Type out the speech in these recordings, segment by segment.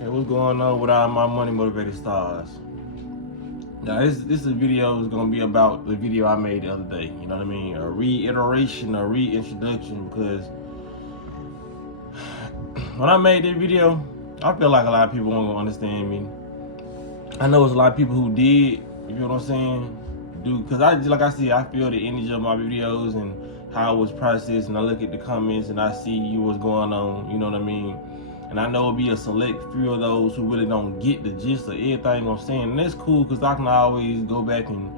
Okay, what's going on with all my money motivated stars? Now this video is gonna be about the video I made the other day. You know what I mean? A reiteration, a reintroduction, because when I made this video, I feel like a lot of people won't understand me. I know there's a lot of people who did, you know what I'm saying? Because like I said, I feel the energy of my videos and how it was processed, and I look at the comments and I see what's going on, you know what I mean? And I know it'll be a select few of those who really don't get the gist of everything I'm saying. And that's cool, because I can always go back and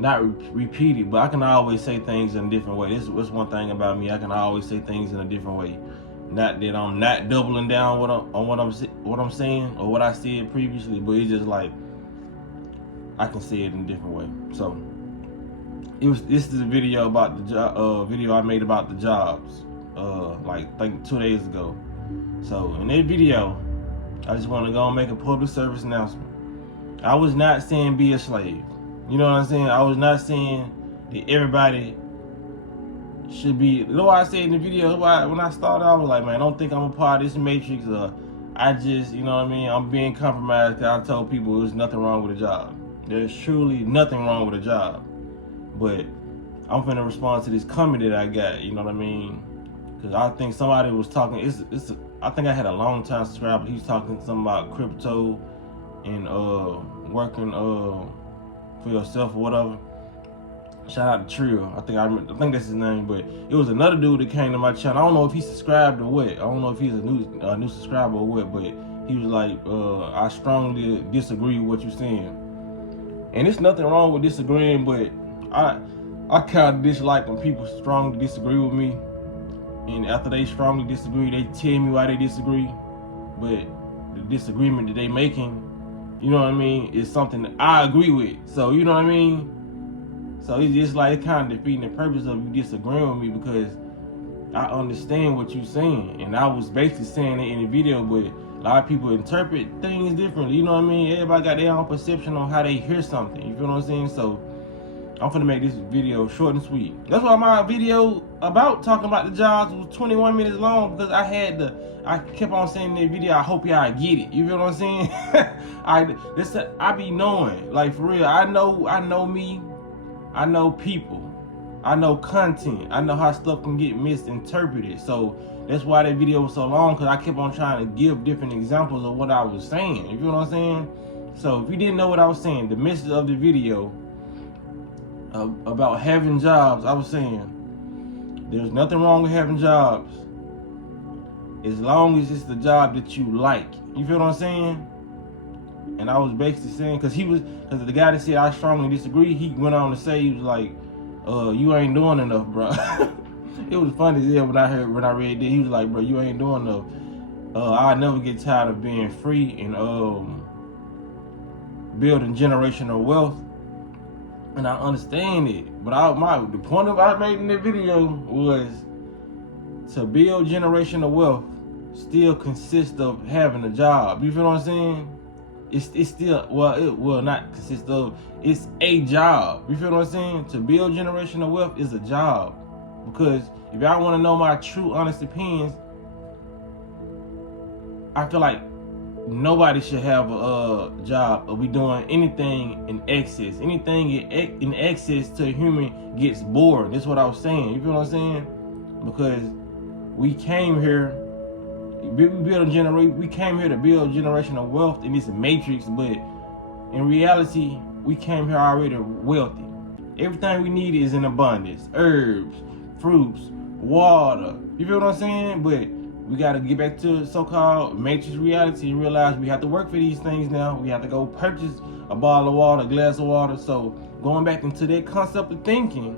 not repeat it, but I can always say things in a different way. This is one thing about me. I can always say things in a different way. Not that I'm not doubling down on what I'm saying or what I said previously, but it's just like I can say it in a different way. So this is a video about the video I made about the jobs. I think 2 days ago. So in that video, I just want to go and make a public service announcement. I was not saying be a slave. You know what I'm saying? I was not saying that everybody should be. You know what I said in the video? When I started, I was like, man, I don't think I'm a part of this matrix. I just, you know what I mean? I'm being compromised, because I told people there's nothing wrong with a job. There's truly nothing wrong with a job. But I'm finna respond to this comment that I got. You know what I mean? Because I think somebody was talking, I think I had a long time subscriber. He was talking something about crypto and working for yourself or whatever. Shout out to Trill. I think that's his name. But it was another dude that came to my channel. I don't know if he subscribed or what. I don't know if he's a new subscriber or what. But he was like, I strongly disagree with what you're saying. And there's nothing wrong with disagreeing, but I kind of dislike when people strongly disagree with me. And after they strongly disagree, they tell me why they disagree. But the disagreement that they making, you know what I mean, is something that I agree with. So, you know what I mean? So it's just like kind of defeating the purpose of you disagreeing with me, because I understand what you're saying. And I was basically saying it in the video, but a lot of people interpret things differently. You know what I mean? Everybody got their own perception on how they hear something. You feel what I'm saying? So I'm finna make this video short and sweet. That's why my video about talking about the jobs was 21 minutes long, because I kept on saying in the video, I hope y'all get it. You feel what I'm saying? I be knowing, like, for real. I know me. I know people. I know content. I know how stuff can get misinterpreted. So that's why that video was so long, because I kept on trying to give different examples of what I was saying. You feel what I'm saying? So if you didn't know what I was saying, the message of the video about having jobs, I was saying there's nothing wrong with having jobs as long as it's the job that you like. You feel what I'm saying? And I was basically saying, because the guy that said I strongly disagree, he went on to say, he was like, you ain't doing enough, bro. It was funny as hell when I read that. He was like, bro, you ain't doing enough. I'll never get tired of being free and building generational wealth. And I understand it, but the point of I made in the video was to build generational wealth still consists of having a job. You feel what I'm saying? It's still, it will not consist of, it's a job. You feel what I'm saying? To build generational wealth is a job. Because if y'all want to know my true honest opinions, I feel like nobody should have a job or be doing anything in excess. Anything in excess to a human gets bored. That's what I was saying. You feel what I'm saying? Because we came here, we came here to build generational wealth in this matrix, but in reality, we came here already wealthy. Everything we need is in abundance. Herbs, fruits, water. You feel what I'm saying? But we got to get back to so-called matrix reality and realize we have to work for these things now. We have to go purchase a bottle of water, a glass of water. So going back into that concept of thinking,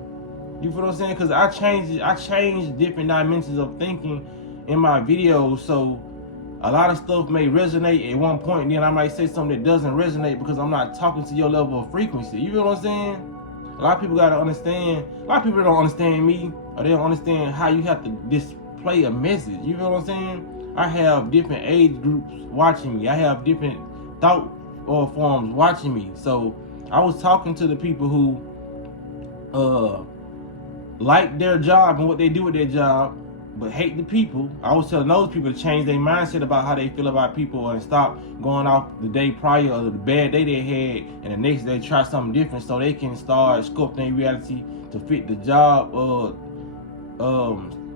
you feel what I'm saying? Because I changed different dimensions of thinking in my videos. So a lot of stuff may resonate at one point, and then I might say something that doesn't resonate because I'm not talking to your level of frequency. You feel what I'm saying? A lot of people got to understand. A lot of people don't understand me, or they don't understand how you have to display a message. You feel what I'm saying? I have different age groups watching me. I have different thought forms watching me. So I was talking to the people who like their job and what they do with their job, but hate the people. I was telling those people to change their mindset about how they feel about people and stop going off the day prior or the bad day they had, and the next day try something different so they can start sculpting their reality to fit the job,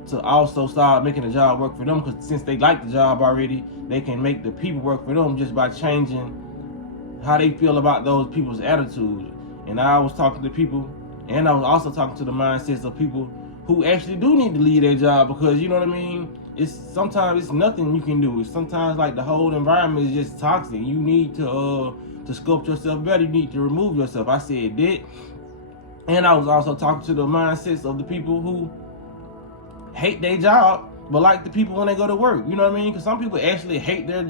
to also start making the job work for them, because since they like the job already, they can make the people work for them just by changing how they feel about those people's attitudes. And I was talking to people, and I was also talking to the mindsets of people who actually do need to leave their job, because you know what I mean, it's sometimes it's nothing you can do. It's sometimes like the whole environment is just toxic. You need to sculpt yourself better. You need to remove yourself. I said that. And I was also talking to the mindsets of the people who hate their job but like the people when they go to work. You know what I mean? Because some people actually hate their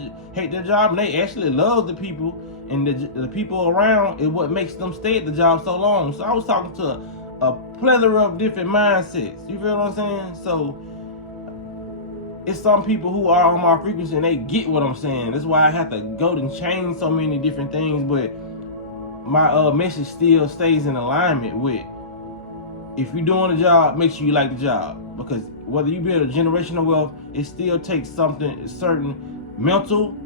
job, and they actually love the people, and the people around is what makes them stay at the job so long. So I was talking to a plethora of different mindsets. You feel what I'm saying? So it's some people who are on my frequency and they get what I'm saying. That's why I have to go and change so many different things, but my message still stays in alignment with, if you're doing the job, make sure you like the job. Because whether you build a generational wealth, it still takes something, certain mental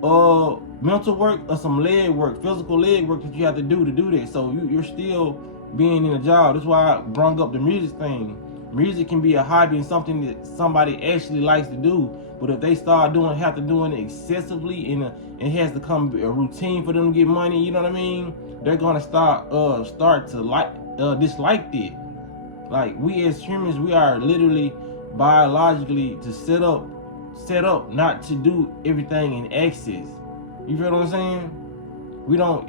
work or some leg work, physical leg work that you have to do that. So you're still being in a job. That's why I brought up the music thing. Music can be a hobby and something that somebody actually likes to do. But if they start doing it excessively, and it has to come a routine for them to get money, you know what I mean? They're gonna start to dislike it. Like, we as humans, we are literally biologically to set up not to do everything in excess. You feel what I'm saying? We were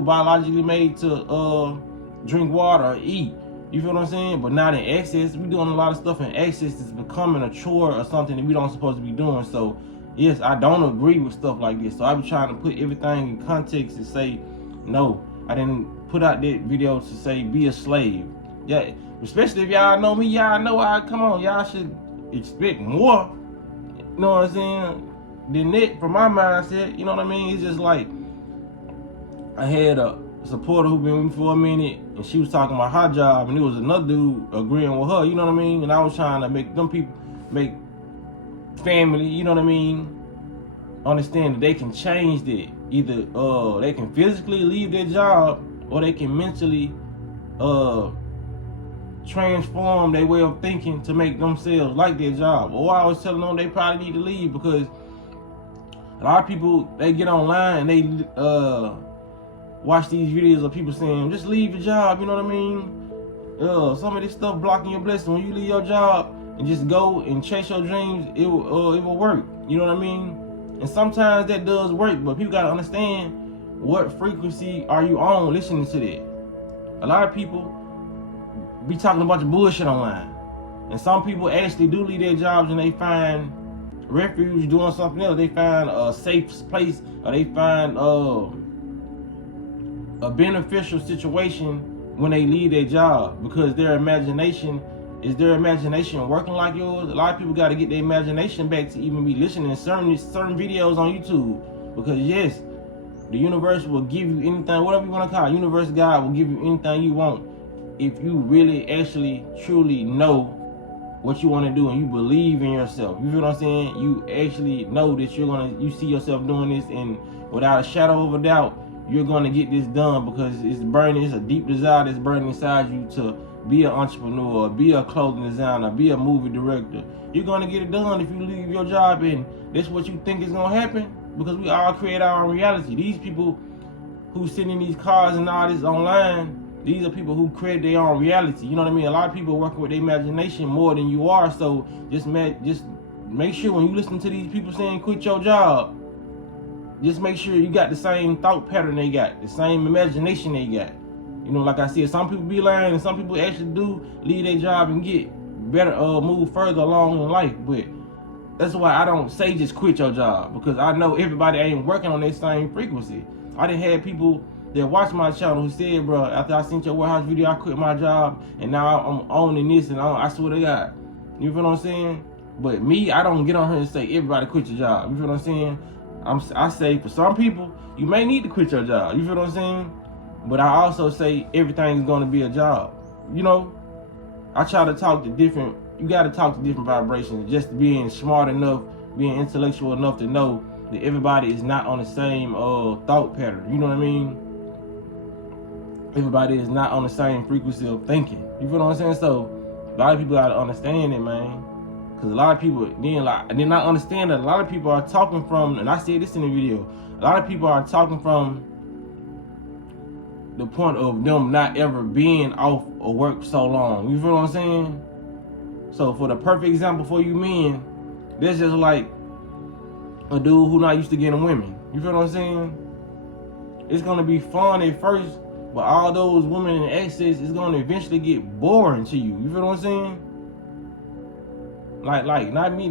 biologically made to drink water or eat. You feel what I'm saying? But not in excess. We're doing a lot of stuff in excess that's becoming a chore or something that we don't supposed to be doing. So yes, I don't agree with stuff like this. So I be trying to put everything in context and say, no, I didn't put out that video to say be a slave. Yeah, especially if y'all know me, y'all know y'all should expect more, you know what I'm saying, than that from my mindset. You know what I mean? It's just like, I had a supporter who been with me for a minute, and she was talking about her job, and there was another dude agreeing with her, you know what I mean? And I was trying to make family, you know what I mean, understand that they can change that. Either they can physically leave their job, or they can mentally transform their way of thinking to make themselves like their job. Or I was telling them they probably need to leave, because a lot of people, they get online and they watch these videos of people saying, just leave your job, you know what I mean? Some of this stuff blocking your blessing. When you leave your job and just go and chase your dreams, it will work, you know what I mean? And sometimes that does work, but people gotta understand, what frequency are you on listening to that? A lot of people be talking a bunch of bullshit online, and some people actually do leave their jobs and they find refuge doing something else. They find a safe place, or they find a beneficial situation when they leave their job, because their imagination working like yours. A lot of people got to get their imagination back to even be listening to certain videos on YouTube, because yes, the universe will give you anything, whatever you want to call it. Universe, God will give you anything you want, if you really actually truly know what you want to do and you believe in yourself. You feel what I'm saying? You actually know that you see yourself doing this, and without a shadow of a doubt, you're gonna get this done, because it's a deep desire that's burning inside you to be an entrepreneur, be a clothing designer, be a movie director. You're gonna get it done if you leave your job, and that's what you think is gonna happen, because we all create our own reality. These people who sit in these cars and all this online, these are people who create their own reality. You know what I mean? A lot of people are working with their imagination more than you are. So just make sure when you listen to these people saying quit your job, just make sure you got the same thought pattern they got, the same imagination they got. You know, like I said, some people be lying, and some people actually do leave their job and get better, move further along in life. But that's why I don't say just quit your job, because I know everybody ain't working on that same frequency. I done had people that watch my channel who said, bro, after I seen your warehouse video, I quit my job, and now I'm owning this, and I swear to God. You feel what I'm saying? But me, I don't get on here and say everybody quit your job. You feel what I'm saying? I say for some people, you may need to quit your job. You feel what I'm saying? But I also say everything's going to be a job. You know, I try to talk to different You got to talk to different vibrations. Just being smart enough, being intellectual enough to know that everybody is not on the same thought pattern. You know what I mean? Everybody is not on the same frequency of thinking. You feel what I'm saying? So a lot of people got to understand it, man. Because a lot of people did not understand that a lot of people are talking from, and I said this in the video, a lot of people are talking from the point of them not ever being off of work so long. You feel what I'm saying? So for the perfect example for you men, that's just like a dude who not used to getting women. You feel what I'm saying? It's gonna be fun at first, but all those women in excess is gonna eventually get boring to you. You feel what I'm saying? Like not me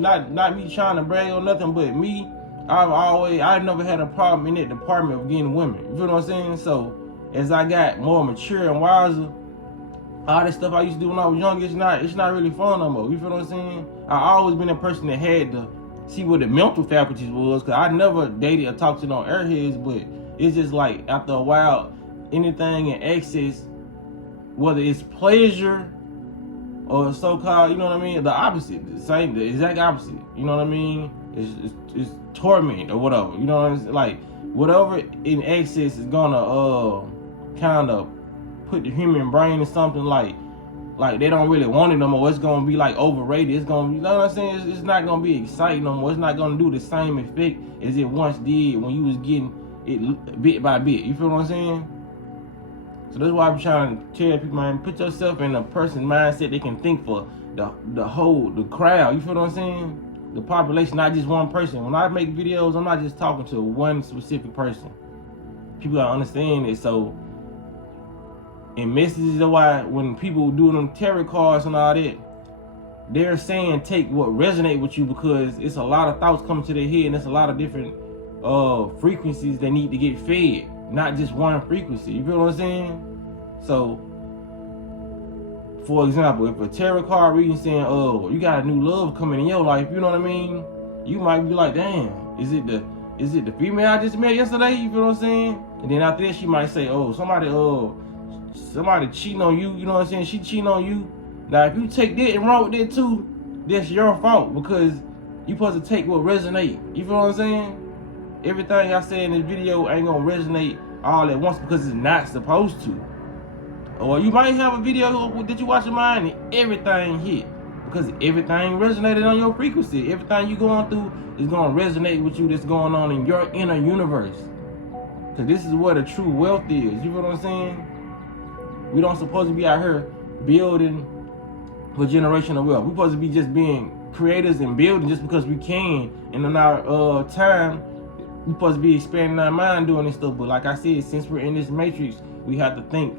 trying to brag or nothing, but me, I've never had a problem in that department of getting women. You feel what I'm saying? So as I got more mature and wiser, all this stuff I used to do when I was young, it's not really fun no more. You feel what I'm saying? I always been a person that had to see what the mental faculties was, cause I never dated or talked to no airheads, but it's just like after a while, anything in excess, whether it's pleasure or so-called, you know what I mean, the opposite, the exact opposite. You know what I mean? It's torment or whatever. You know what I'm saying? Like whatever in excess is gonna kind of put the human brain in something like they don't really want it no more. It's gonna be like overrated. It's gonna be, you know what I'm saying? It's not gonna be exciting no more. It's not gonna do the same effect as it once did when you was getting it bit by bit. You feel what I'm saying? So that's why I'm trying to tell people, man, put yourself in a person's mindset they can think for the crowd. You feel what I'm saying? The population, not just one person. When I make videos, I'm not just talking to one specific person. People gotta understand it. So in messages are why when people do them tarot cards and all that, they're saying take what resonate with you, because it's a lot of thoughts coming to their head and it's a lot of different frequencies that need to get fed, not just one frequency. You feel what I'm saying? So for example, if a tarot card reading saying, oh, you got a new love coming in your life, you know what I mean? You might be like, damn, is it the female I just met yesterday? You feel what I'm saying? And then after that she might say, oh, somebody cheating on you, you know what I'm saying? She cheating on you. Now if you take that and run with that too, that's your fault, because you supposed to take what resonate. You feel what I'm saying? Everything I say in this video ain't gonna resonate all at once, because it's not supposed to. Or you might have a video that you watch of mine and everything hit, because everything resonated on your frequency. Everything you going through is gonna resonate with you that's going on in your inner universe. Because this is where the true wealth is. You feel what I'm saying? We don't supposed to be out here building for generational wealth. We're supposed to be just being creators and building just because we can. And in our time, we're supposed to be expanding our mind doing this stuff. But like I said, since we're in this matrix, we have to think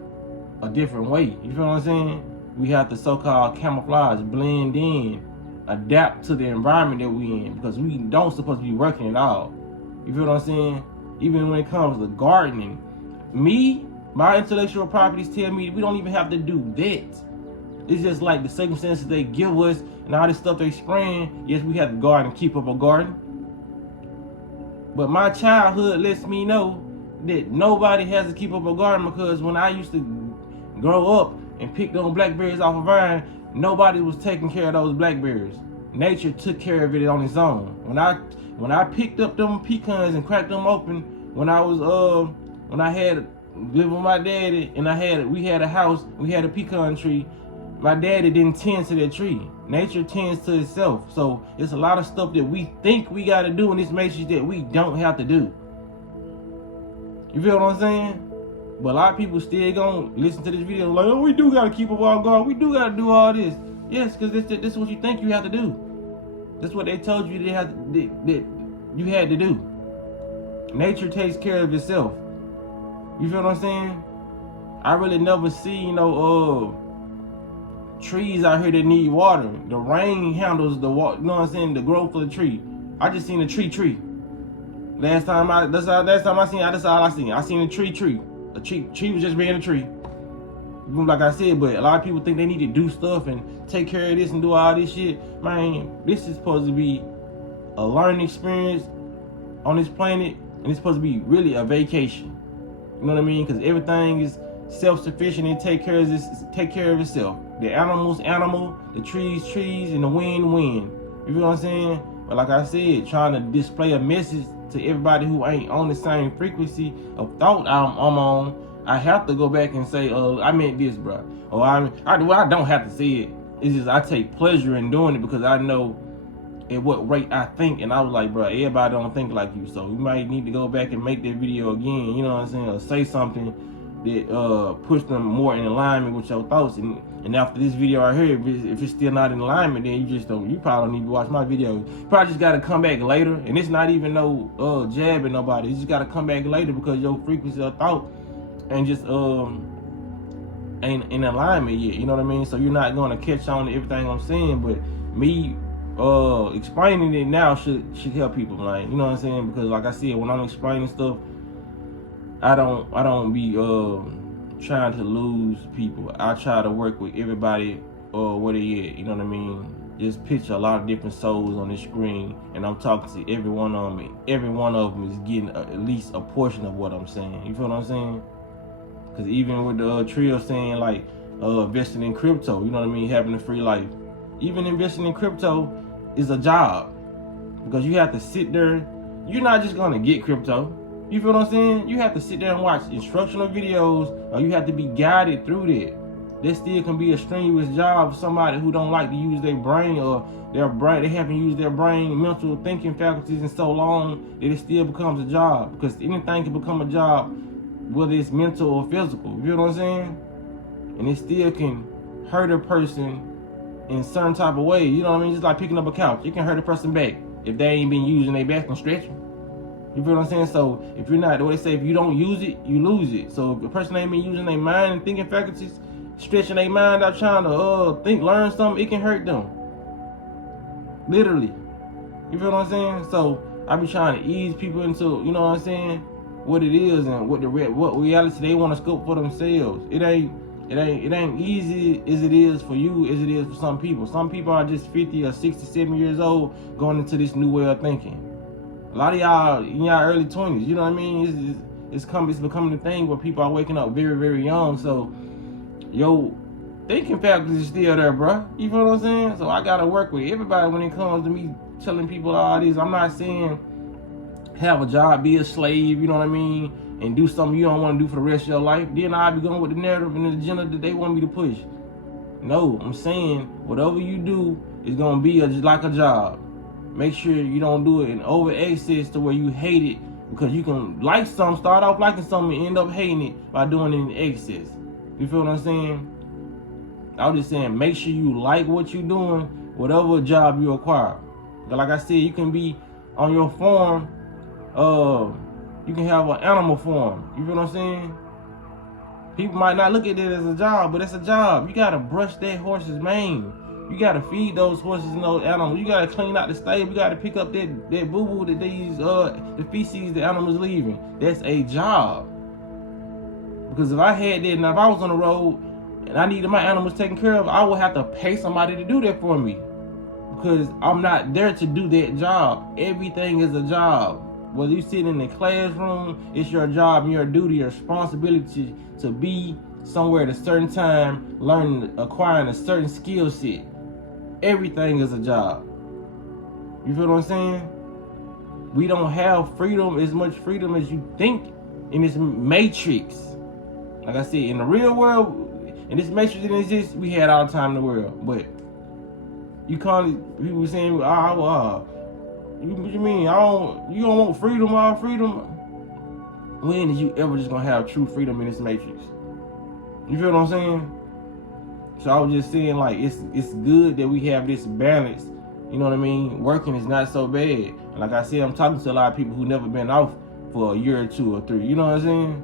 a different way. You feel what I'm saying? We have to so-called camouflage, blend in, adapt to the environment that we in, because we don't supposed to be working at all. You feel what I'm saying? Even when it comes to gardening, my intellectual properties tell me we don't even have to do that. It's just like the circumstances they give us and all this stuff they spraying. Yes, we have to garden, keep up a garden. But my childhood lets me know that nobody has to keep up a garden, because when I used to grow up and pick those blackberries off a vine, nobody was taking care of those blackberries. Nature took care of it on its own. When I picked up them pecans and cracked them open, when I had lived with my daddy and we had a house, we had a pecan tree, my daddy didn't tend to that tree. Nature tends to itself. So it's a lot of stuff that we think we gotta do in this matrix that we don't have to do. You feel what I'm saying? But a lot of people still gonna listen to this video like, oh, we do gotta keep up our guard. We do gotta do all this. Yes, because this is what you think you have to do. That's what they told you that you had to do. Nature takes care of itself. You feel what I'm saying? I really never see trees out here that need water. The rain handles the water, you know what I'm saying, the growth of the tree. I just seen a tree. That's all I seen. I seen a tree. A tree was just being a tree. Like I said, but a lot of people think they need to do stuff and take care of this and do all this shit. Man, this is supposed to be a learning experience on this planet, and it's supposed to be really a vacation. You know what I mean? Because everything is self-sufficient and take care of itself. the animals, the trees, and the wind. You feel what I'm saying? But like I said, trying to display a message to everybody who ain't on the same frequency of thought I'm on, I have to go back and say, I meant this, bro. Or I don't have to say it. It's just I take pleasure in doing it because I know at what rate I think. And I was like, bro, everybody don't think like you. So you might need to go back and make that video again, you know what I'm saying? Or say something that push them more in alignment with your thoughts. And after this video right here, if it's still not in alignment, then you probably don't need to watch my video. You probably just gotta come back later. And it's not even no jabbing nobody. You just gotta come back later because your frequency of thought and just ain't in alignment yet. You know what I mean? So you're not gonna catch on to everything I'm saying, but me explaining it now should help people, like, you know what I'm saying? Because like I said, when I'm explaining stuff, I don't be trying to lose people. I try to work with everybody where they at, you know what I mean? Just picture a lot of different souls on the screen, and I'm talking to every one of them. Every one of them is getting at least a portion of what I'm saying. You feel what I'm saying? Because even with the trio saying like investing in crypto, you know what I mean, having a free life, even investing in crypto is a job, because you have to sit there. You're not just gonna get crypto. You feel what I'm saying? You have to sit there and watch instructional videos, or you have to be guided through that. That still can be a strenuous job for somebody who don't like to use their brain, or they haven't used their brain, mental thinking faculties in so long that it still becomes a job. Because anything can become a job, whether it's mental or physical. You feel what I'm saying? And it still can hurt a person in certain type of way. You know what I mean? Just like picking up a couch. It can hurt a person back if they ain't been using their back and stretching. You feel what I'm saying? So if you're not, the way they say, if you don't use it, you lose it. So if a person ain't been using their mind and thinking faculties, stretching their mind out, trying to learn something, it can hurt them. Literally. You feel what I'm saying? So I be trying to ease people into, you know what I'm saying, what it is and what reality they want to scope for themselves. It ain't easy as it is for you as it is for some people. Some people are just 50 or 67 years old going into this new way of thinking. A lot of y'all in y'all early 20s, you know what I mean? It's becoming a thing where people are waking up very, very young. So, yo, thinking faculty is still there, bro. You feel what I'm saying? So I gotta work with everybody when it comes to me telling people all this. I'm not saying have a job, be a slave, you know what I mean, and do something you don't want to do for the rest of your life. Then I'll be going with the narrative and the agenda that they want me to push. No, I'm saying whatever you do is gonna be just like a job. Make sure you don't do it in over excess to where you hate it, because you can like something, start off liking something, and end up hating it by doing it in excess. You feel what I'm saying? I was just saying, make sure you like what you're doing, whatever job you acquire. But like I said, you can be on your farm, you can have an animal farm. You feel what I'm saying? People might not look at it as a job, but it's a job. You gotta brush that horse's mane. You gotta feed those horses and those animals. You gotta clean out the stable. You gotta pick up that boo-boo that the feces the animals leaving. That's a job. Because if I had that, and if I was on the road and I needed my animals taken care of, I would have to pay somebody to do that for me. Because I'm not there to do that job. Everything is a job. Whether you sit in the classroom, it's your job and your duty, your responsibility to be somewhere at a certain time, acquiring a certain skill set. Everything is a job. You feel what I'm saying? We don't have freedom, as much freedom as you think in this matrix. Like I said, in the real world, in this matrix didn't exist, we had all the time in the world. But you can't, people saying, what you mean? You don't want freedom, all freedom? When is you ever just gonna have true freedom in this matrix? You feel what I'm saying? So I was just saying, like, it's good that we have this balance. You know what I mean? Working is not so bad. And like I said, I'm talking to a lot of people who never been off for a year or 2 or 3. You know what I'm saying?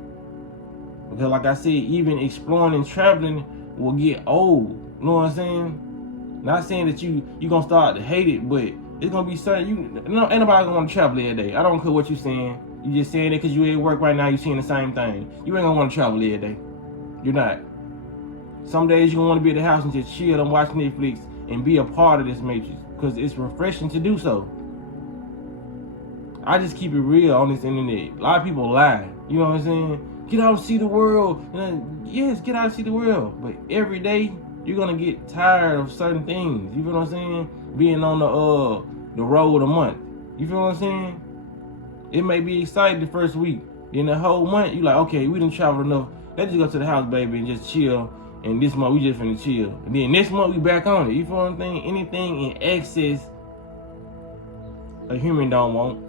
Because like I said, even exploring and traveling will get old. You know what I'm saying? Not saying that you gonna start to hate it, but it's gonna be certain. Ain't nobody gonna want to travel every day. I don't care what you saying. You just saying it because you at work right now. You seeing the same thing. You ain't gonna want to travel every day. You're not. Some days you gonna want to be at the house and just chill and watch Netflix and be a part of this matrix, because it's refreshing to do so. I just keep it real on this internet. A lot of people lie. You know what I'm saying? Get out and see the world. Yes, get out and see the world. But every day, you're gonna get tired of certain things. You feel what I'm saying? Being on the road a month. You feel what I'm saying? It may be exciting the first week. Then the whole month, you like, okay, we done traveled enough. Let's just go to the house, baby, and just chill. And this month, we just finna chill. And then next month, we back on it. You feel what I'm saying? Anything in excess, a human don't want.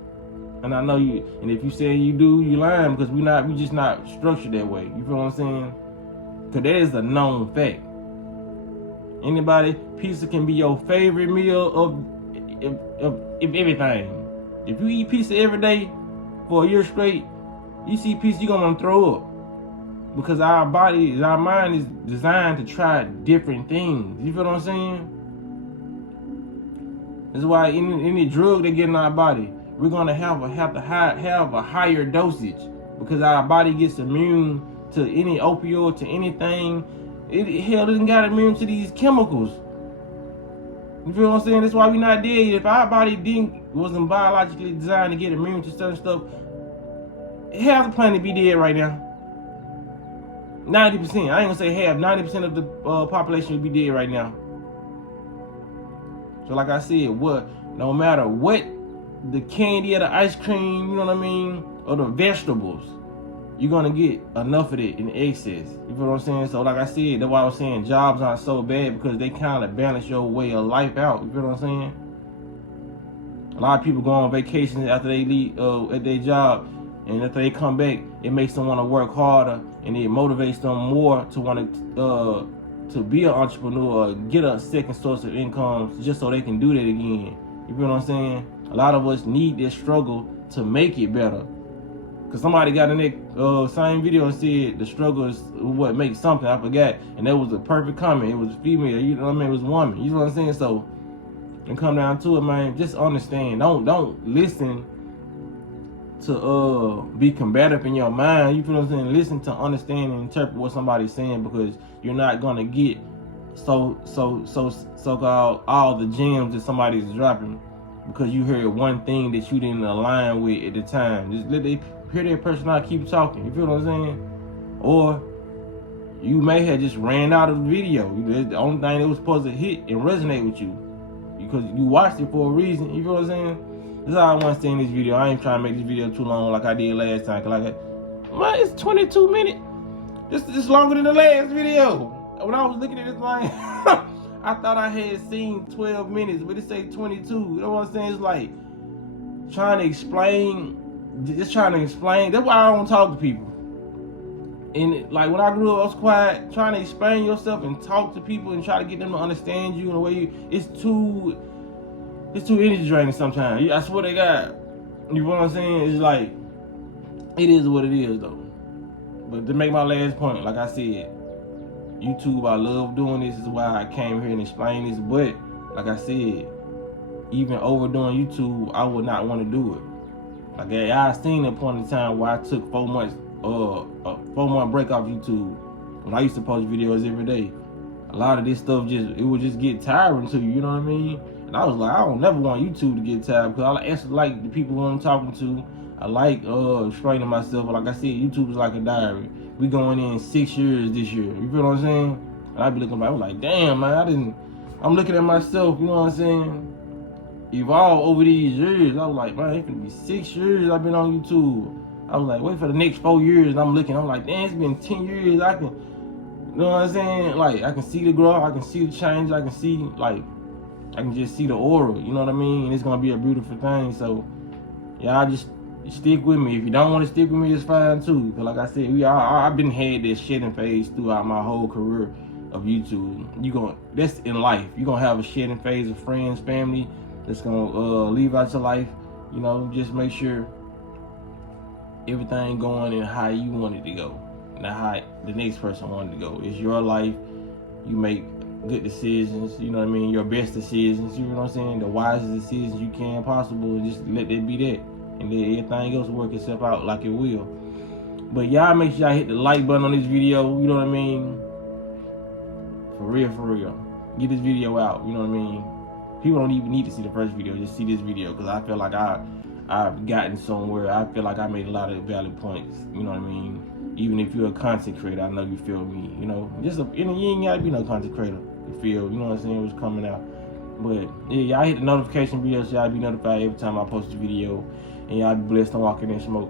And I know you, and if you say you do, you lying, because we just not structured that way. You feel what I'm saying? Because that is a known fact. Anybody, pizza can be your favorite meal of everything. If you eat pizza every day for a year straight, you see pizza, you're gonna want to throw up. Because our mind is designed to try different things. You feel what I'm saying? That's why any drug they get in our body, we're gonna have a higher dosage, because our body gets immune to any opioid, to anything. Hell doesn't got immune to these chemicals. You feel what I'm saying? That's why we're not dead. If our body wasn't biologically designed to get immune to certain stuff, half the planet be dead right now. 90%. I ain't gonna say half. 90% of the population would be dead right now. So like I said, no matter what, the candy or the ice cream, you know what I mean, or the vegetables, you're gonna get enough of it in excess. You feel what I'm saying? So like I said, that's why I was saying jobs aren't so bad, because they kind of balance your way of life out. You feel what I'm saying? A lot of people go on vacations after they leave at their job, and after they come back, it makes them want to work harder, and it motivates them more to want to be an entrepreneur or get a second source of income, just so they can do that again. You feel what I'm saying? A lot of us need this struggle to make it better. Cause somebody got in that same video and said the struggle is what makes something. I forgot, and that was a perfect comment. It was female, you know what I mean? It was a woman. You know what I'm saying? So, and come down to it, man. Just understand. Don't listen to be combative in your mind. You feel what I'm saying? Listen to understand and interpret what somebody's saying, because you're not gonna get so-called all the gems that somebody's dropping because you heard one thing that you didn't align with at the time. Just let they hear that person out, keep talking. You feel what I'm saying? Or you may have just ran out of the video. The only thing that was supposed to hit and resonate with you, because you watched it for a reason. You feel what I'm saying? That's all I want to say in this video. I ain't trying to make this video too long like I did last time. Cause man, it's 22 minutes. This is longer than the last video. When I was looking at this line, I thought I had seen 12 minutes, but it say 22. You know what I'm saying? It's like trying to explain. Just trying to explain. That's why I don't talk to people. And like when I grew up, I was quiet. Trying to explain yourself and talk to people and try to get them to understand you in a way it's too energy draining sometimes. I swear to God. You know what I'm saying? It's like, it is what it is though. But to make my last point, like I said, YouTube, I love doing this. This is why I came here and explain this. But like I said, even overdoing YouTube, I would not want to do it. Like I seen a point in time where I took 4 months, a 4-month break off YouTube when I used to post videos every day. A lot of this stuff it would just get tiring to you, you know what I mean? And I was like, I don't never want YouTube to get tired, because I actually like the people who I'm talking to. I like explaining myself. But like I said, YouTube is like a diary. We going in 6 years this year. You feel what I'm saying? And I be looking back, I'm like, damn man, I'm looking at myself, you know what I'm saying? Evolve over these years. I was like, man, it's gonna be 6 years I've been on YouTube. I was like, wait for the next 4 years, and I'm looking, I'm like, damn, it's been 10 years. You know what I'm saying? Like, I can see the growth, I can see the change, I can see, like, I can just see the aura, you know what I mean? And it's gonna be a beautiful thing. So, y'all just stick with me. If you don't want to stick with me, it's fine too. Cause like I said, I've been had this shedding phase throughout my whole career of YouTube. That's in life. You're gonna have a shedding phase of friends, family that's gonna leave out your life. You know, just make sure everything going in how you want it to go, not how the next person wanted to go. It's your life. You make good decisions, you know what I mean, your best decisions, you know what I'm saying, the wisest decisions you can possible, and just let that be that, and let everything else work itself out like it will. But y'all make sure y'all hit the like button on this video, you know what I mean, for real, get this video out, you know what I mean. People don't even need to see the first video, just see this video, because I feel like I've gotten somewhere. I feel like I made a lot of valid points, you know what I mean. Even if you're a content creator, I know you feel me. You know, you ain't gotta be no content creator. You feel, you know what I'm saying? What's coming out. But yeah, y'all hit the notification bell so y'all be notified every time I post a video, and y'all be blessed to walk in and smoke.